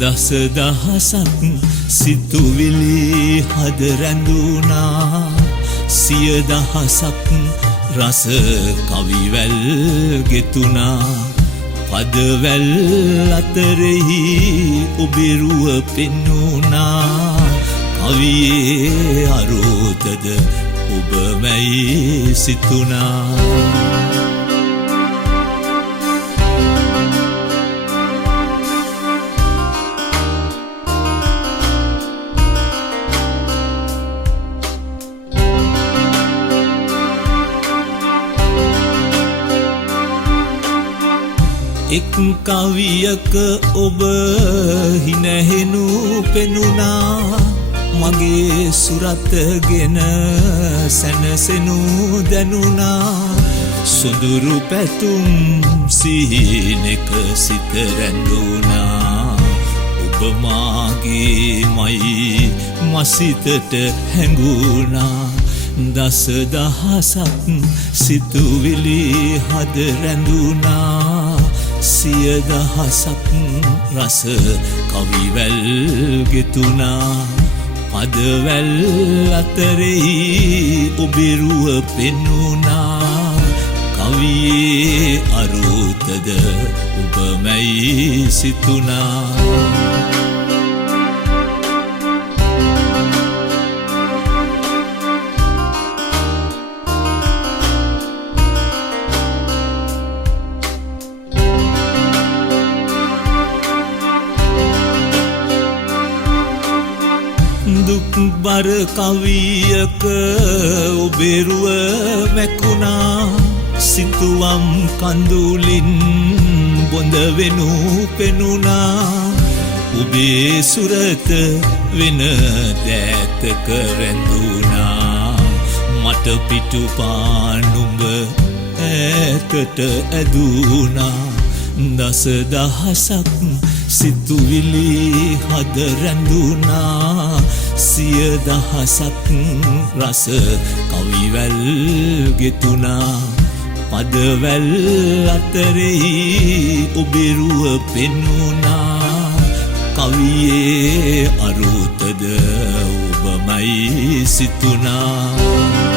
දස දහසක් සිතුවිලි හද රැඳුනා සිය දහසක් රස කවිවැල් ගෙතුනා පදවැල් අතරෙහි ඔබෙරුව පෙන්නුනා කවියේ අරුතද ඔබමැයි සිතුනා එක් කවියක ඔබ හිනහෙනු පෙනුනා මගේ සුරතගෙන සැනසෙනු දැනුනා සුඳුරු පැතුම් සිහිනෙක සිත රැඳුනා ඔබ මාගේ මයි මසිතට හැඟුණා දස දහසක් සිතුවිලි හද රැඳුනා සිය දහසක් රස කවිවැල් ගෙතුනා පදවැල් අතරෙහි ඔබෙරුව පෙන්නුනා කවියේ අරුතද ඔබමැයි සිතුනා දුක් බර කවියක ඔබෙරුව මැකුණා සිතුවම් කඳුලින් බොඳ වෙනු පෙනුණා ඔබේ සුරත වෙන දෑතක රැඳුණා මට පිටුපානුඹ ඈතට ඇදුණා දස දහසක් සිතුවිලි හද රැඳුනා සිය දහසක් රස කවිවැල් ගෙතුනා පදවැල් අතරෙහි ඔබෙරුව පෙන්නුනා කවියේ අරුතද ඔබමයි සිතුනා